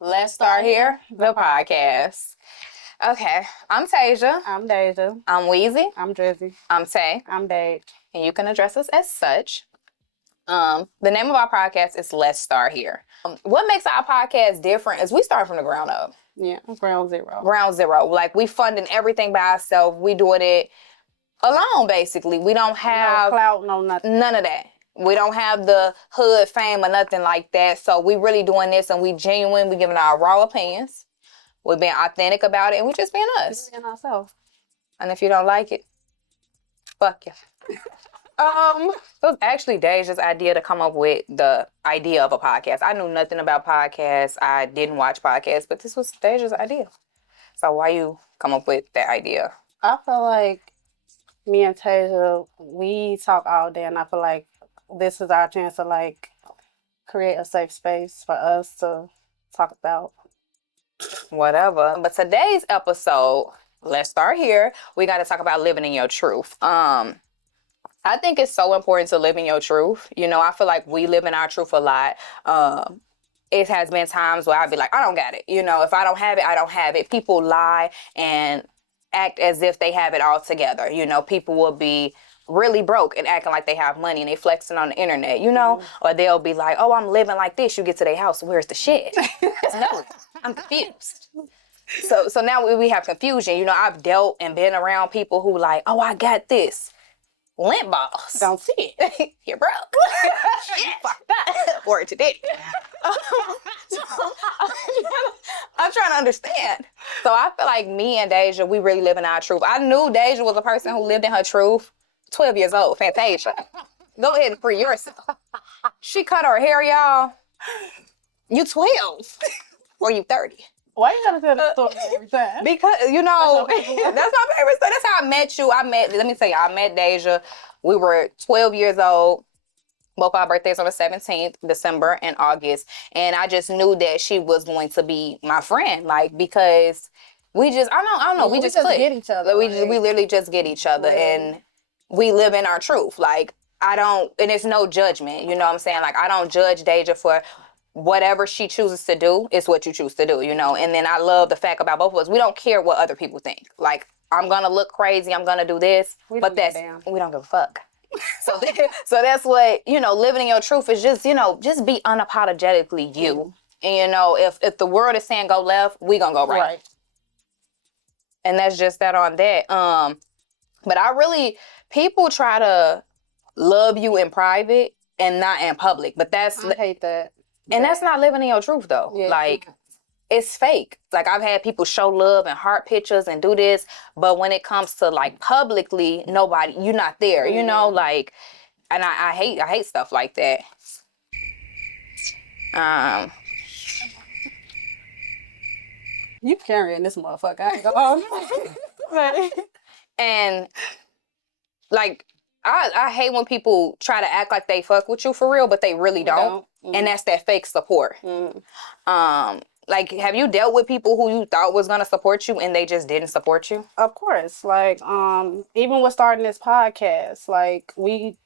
Let's Start Here, the podcast. Okay, I'm Tasia. I'm Deja. I'm Weezy. I'm Drizzy. I'm Tay. I'm Dage. And you can address us as such. The name of our podcast is Let's Start Here. What makes our podcast different is we start from the ground up. Yeah, ground zero. Ground zero. Like, we funding everything by ourselves. We doing it alone, basically. We don't have... No clout, no nothing. None of that. We don't have the hood fame or nothing like that. So we really doing this and we genuine. We giving our raw opinions. We're being authentic about it and we just being us. Being ourselves. And if you don't like it, fuck you. It was actually Deja's idea to come up with the idea of a podcast. I knew nothing about podcasts. I didn't watch podcasts, but this was Deja's idea. So why you come up with that idea? I feel like me and Tasia, we talk all day, and I feel like this is our chance to like create a safe space for us to talk about whatever. But today's episode, let's start here. We got to talk about living in your truth. I think it's so important to live in your truth. You know, I feel like we live in our truth a lot. It has been times where I'd be like, I don't got it. You know, if I don't have it, I don't have it. People lie and act as if they have it all together. You know, people will be really broke and acting like they have money and they flexing on the internet, you know? Or they'll be like, oh, I'm living like this. You get to their house, where's the shit? No, I'm confused. So now we have confusion. You know, I've dealt and been around people who like, oh, I got this. Lint balls. Don't see it. You're broke. Fuck that. Word to dick. I'm trying to understand. So I feel like me and Deja, we really live in our truth. I knew Deja was a person who lived in her truth. 12 years old, Fantasia. Go ahead and free yourself. She cut her hair, y'all. You 12. Or you 30. Why you gotta tell the story every time? Because, you know, that's my favorite story. That's how I met you. Let me tell you, I met Deja. We were 12 years old. Both our birthdays on the 17th, December and August. And I just knew that she was going to be my friend. Like, because we just, I don't know, we just click. Get each other. We literally just get each other. And we live in our truth. Like, and it's no judgment, you know what I'm saying? Like, I don't judge Deja for whatever she chooses to do. It's what you choose to do, you know? And then I love the fact about both of us, we don't care what other people think. Like, I'm gonna look crazy, I'm gonna do this, we don't give a fuck. So that's what, you know, living in your truth is just, you know, just be unapologetically you. And, you know, if the world is saying go left, we gonna go right. And that's just that on that. But people try to love you in private and not in public. But I hate that. And that's not living in your truth, though. Yeah. Like, it's fake. Like, I've had people show love and heart pictures and do this. But when it comes to, like, publicly, you're not there, you know? Like, and I hate stuff like that. You carrying this motherfucker. I ain't gonna And, like, I hate when people try to act like they fuck with you for real, but they really don't. And that's that fake support. Like, have you dealt with people who you thought was going to support you and they just didn't support you? Of course. Like, even with starting this podcast, like, we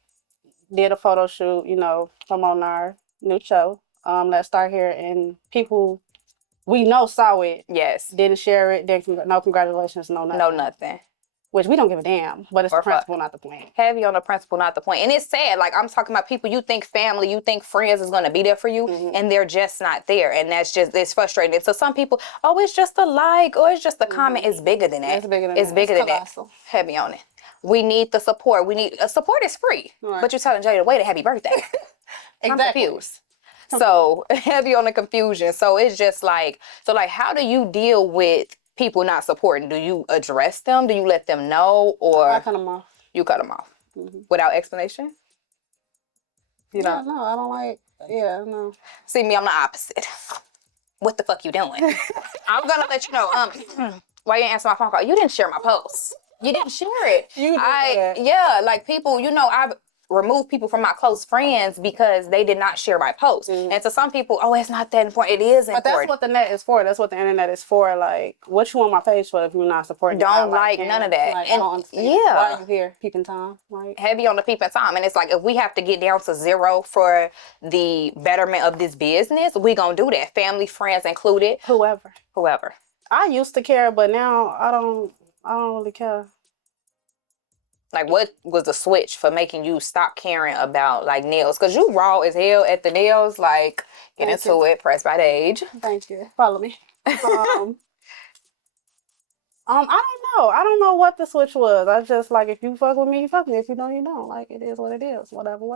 did a photo shoot, you know, on our new show, Let's Start Here, and people we know saw it. Yes. Didn't share it. No congratulations, no nothing. No nothing. Which we don't give a damn, but it's the principle, not the point. Heavy on the principle, not the point. And it's sad. Like, I'm talking about people you think family, you think friends is going to be there for you, and they're just not there. And it's frustrating. And so some people, oh, it's just a like, or it's just a comment. It's bigger than that. It's bigger than that. Heavy on it. We need the support. Support is free. Right. But you're telling Jay to wait a happy birthday. Exactly. I'm confused. So, heavy on the confusion. So, it's just like, how do you deal with people not supporting? Do you address them? Do you let them know? Or I cut them off. You cut them off without explanation? You know? No, I don't like. Yeah, no. See me, I'm the opposite. What the fuck you doing? I'm gonna let you know. Why you didn't answer my phone call? You didn't share my post. You didn't share it. Yeah, like people, you know, remove people from my close friends because they did not share my post. And to some people, oh, it's not that important. It is important. But that's what the net is for. That's what the internet is for. Like, what you on my page for if you're not supporting? Don't like none of that. Like, and I don't understand. Yeah, why are you here? Peeping Tom, like heavy on the peeping Tom. And it's like, if we have to get down to zero for the betterment of this business, we gonna do that. Family, friends included. Whoever. I used to care, but now I don't really care. Like, what was the switch for making you stop caring about, like, nails? Because you raw as hell at the nails. Like, get into it, pressed by the age. Thank you. Follow me. I don't know. I don't know what the switch was. I just, like, if you fuck with me, you fuck with me. If you don't, you don't. Like, it is what it is. Whatever.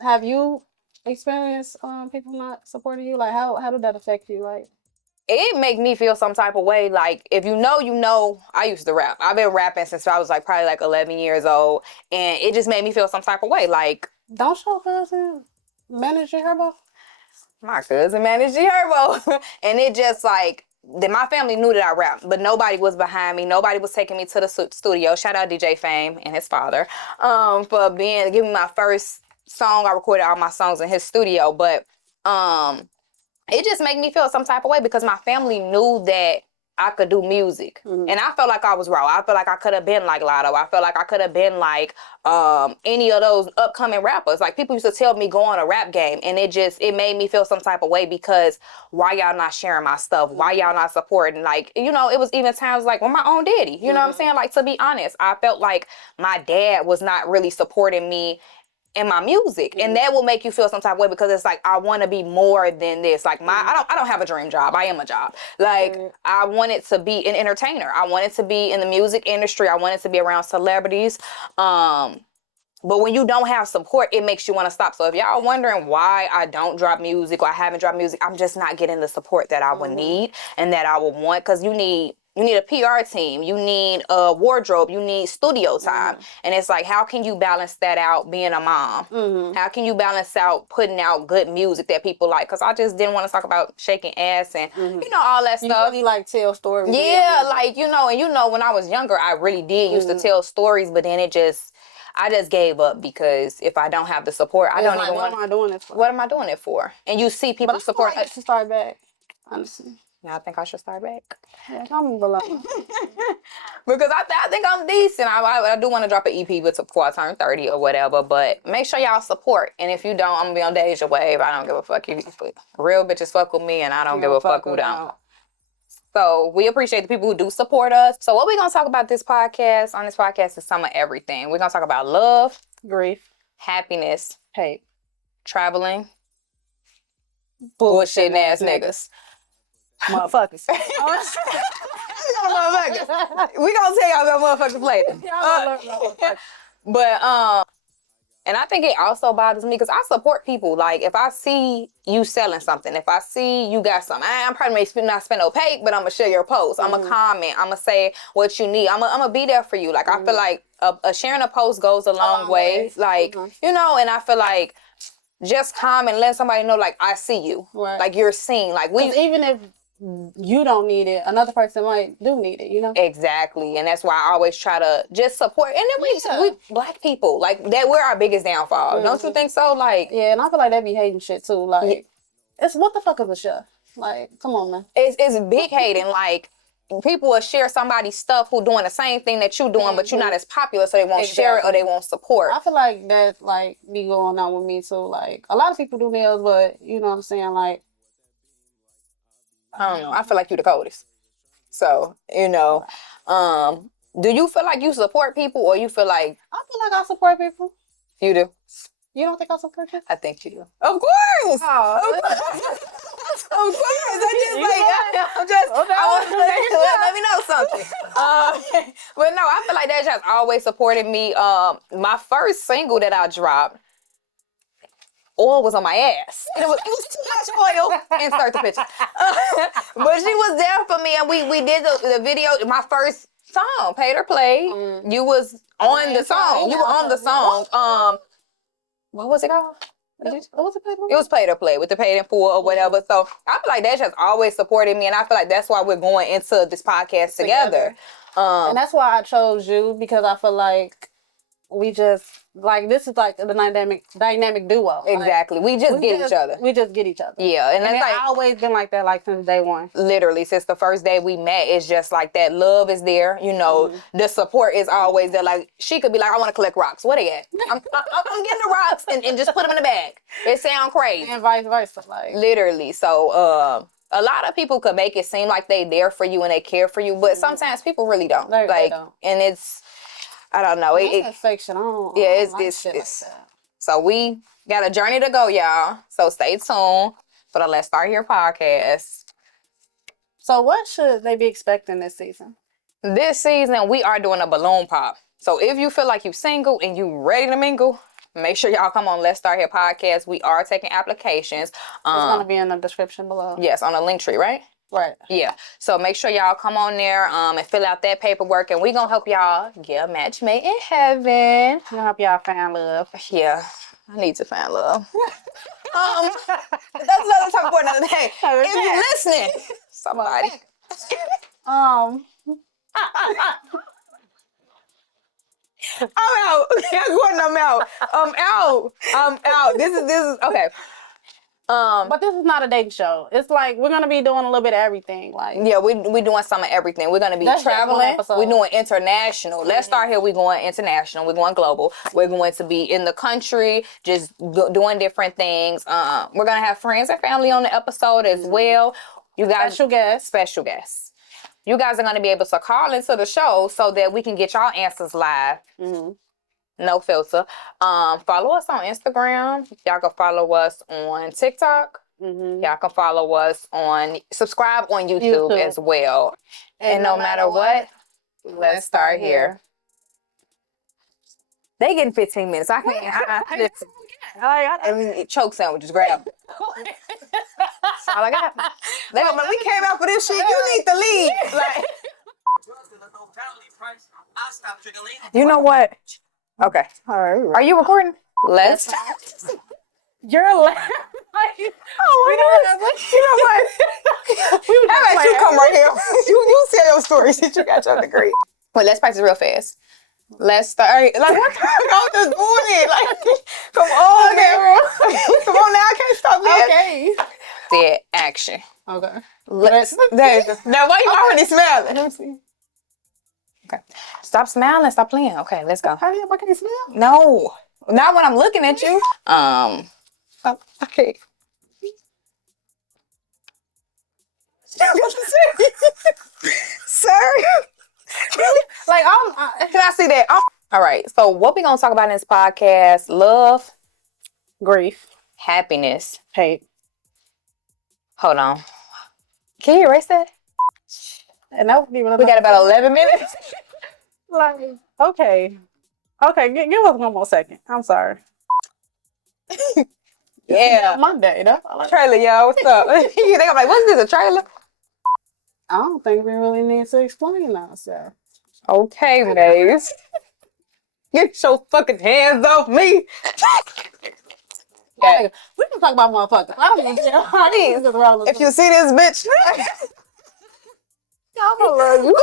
Have you experienced people not supporting you? Like, how did that affect you? Like, it make me feel some type of way. Like, if you know, I used to rap. I've been rapping since I was like probably like 11 years old. And it just made me feel some type of way. Like, don't your cousin manage your Herbo? My cousin managed the Herbo. And it just like, then my family knew that I rapped, but nobody was behind me. Nobody was taking me to the studio. Shout out DJ Fame and his father for giving me my first song. I recorded all my songs in his studio. But it just made me feel some type of way because my family knew that I could do music. And I felt like I was raw. I felt like I could have been like Lotto. I felt like I could have been like any of those upcoming rappers. Like, people used to tell me go on a rap game, and it made me feel some type of way because why y'all not sharing my stuff? Why y'all not supporting? Like, it was even times like with my own daddy. You know what I'm saying? Like, to be honest, I felt like my dad was not really supporting me in my music, and that will make you feel some type of way because it's like, I want to be more than this. Like, I don't have a dream job. I am a job. Like, I wanted to be an entertainer. I wanted to be in the music industry. I wanted to be around celebrities. But when you don't have support, it makes you want to stop. So if y'all wondering why I don't drop music or I haven't dropped music, I'm just not getting the support that I would need and that I would want, because you need a PR team, you need a wardrobe, you need studio time. And it's like, how can you balance that out being a mom? How can you balance out putting out good music that people like? Because I just didn't want to talk about shaking ass and, all that stuff. You really like tell stories. Yeah, like, when I was younger, I really did used to tell stories, but then I just gave up because if I don't have the support, I don't even want. What am I doing it for? What am I doing it for? And you see people support. I should start back, honestly. Yeah, I think I should start back. Yeah, comment below. Because I think I'm decent. I do want to drop an EP before I turn 30 or whatever, but make sure y'all support. And if you don't, I'm going to be on Deja Wave. I don't give a fuck. Real bitches fuck with me, and I don't give a fuck who don't. So we appreciate the people who do support us. So what we're going to talk about on this podcast is some of everything. We're going to talk about love, grief, happiness, hate, traveling, bullshitting ass niggas. Motherfuckers. We gonna tell y'all about motherfuckers later. But and I think it also bothers me because I support people. Like, if I see you selling something, if I see you got something, I'm probably not spend no pay, but I'm gonna share your post. I'm gonna comment. I'm gonna say what you need. I'm gonna be there for you. Like, I feel like sharing a post goes a long way. Like, and I feel like just comment, let somebody know, like, I see you. Right. Like, you're seen. Like, even if you don't need it, another person might need it, Exactly. And that's why I always try to just support. And then we black people, like, that we're our biggest downfall. Don't you think so? Like, yeah, and I feel like they be hating shit too. Like, it's what the fuck is a chef? Like, come on, man. It's big hating. Like, people will share somebody's stuff who doing the same thing that you doing, but you're not as popular, so they won't share it or they won't support. I feel like that, like, be going on with me too. Like, a lot of people do nails, but you know what I'm saying, like, I don't know. I feel like you the coldest. So, do you feel like you support people, or you feel like... I feel like I support people. You do? You don't think I support people? I think you do. Of course! Oh. Of course! Let me know something. But no, I feel like that just always supported me. My first single that I dropped, oil was on my ass. And it was too much oil. Insert the picture. But she was there for me, and we did the video. My first song, Paid or Played. You was on the song. You were on the song. What was it called? What was it? It was Paid or Played with the Paid in Full or whatever. So I feel like that just always supported me, and I feel like that's why we're going into this podcast together. And that's why I chose you, because I feel like we just like this is like the dynamic duo. Exactly. We just get each other. We just get each other. Yeah, and that's it's like always been like that, like since day one. Literally, since the first day we met, it's just like that love is there. You know, the support is always there. Like she could be like, I want to collect rocks. Where they at? I'm getting the rocks and just put them in the bag. It sound crazy. And vice versa, like literally. So a lot of people could make it seem like they there for you and they care for you, but sometimes people really don't. They don't. And it's, I don't know. That's affection. It's so we got a journey to go, y'all. So stay tuned for the Let's Start Here podcast. So what should they be expecting this season? This season, we are doing a balloon pop. So if you feel like you're single and you ready to mingle, make sure y'all come on Let's Start Here podcast. We are taking applications. It's going to be in the description below. Yes, on the link tree, right? Right. Yeah. So make sure y'all come on there and fill out that paperwork, and we going to help y'all get a match made in heaven. We'll help y'all find love. Yeah. I need to find love. That's another topic for another day. If you're listening, somebody. I'm out. I'm out. I'm out. This is okay. But this is not a dating show. It's like we're gonna be doing a little bit of everything. Like yeah, we doing some of everything. We're gonna be traveling. We're doing international. Let's start here. We're going international. We're going global. We're going to be in the country, just doing different things. We're gonna have friends and family on the episode as well. You guys, special guests. You guys are gonna be able to call into the show so that we can get y'all answers live. No filter. Follow us on Instagram. Y'all can follow us on TikTok. Y'all can follow us subscribe on YouTube as well. And no matter what, let's start here. They getting 15 minutes. I can't. I mean, choke sandwiches, grab. That's all I got. They gonna be like, we came out for this shit. You need to leave. Like, you know what? Okay. all right. Are you recording? Let's. You're laughing. You know what? How about you come right here? You tell your story since you got your degree. Wait, let's practice real fast. Let's start. Like, what time I'm just doing it? Like, come on, girl. Come on now, I can't stop yet. Okay. Said action. Okay. Now, why you already smiling? Let me see. Okay. Stop smiling. Stop playing. Okay, let's go. How do you fucking smell? No. Not when I'm looking at you. Okay. Sir. Like, Can I see that? All right. So what we gonna talk about in this podcast? Love, grief, happiness, hate. Hold on. Can you erase that? And that would be really. We got about 11 minutes. Like, okay, give us one more second. I'm sorry. Yeah. Monday, though. Trailer, y'all. What's up? They gonna be like, what's this? A trailer? I don't think we really need to explain ourselves. Okay, Maze. Get your fucking hands off me. Yeah. We can talk about motherfuckers. I don't even care. If you see this bitch, I'm gonna love you.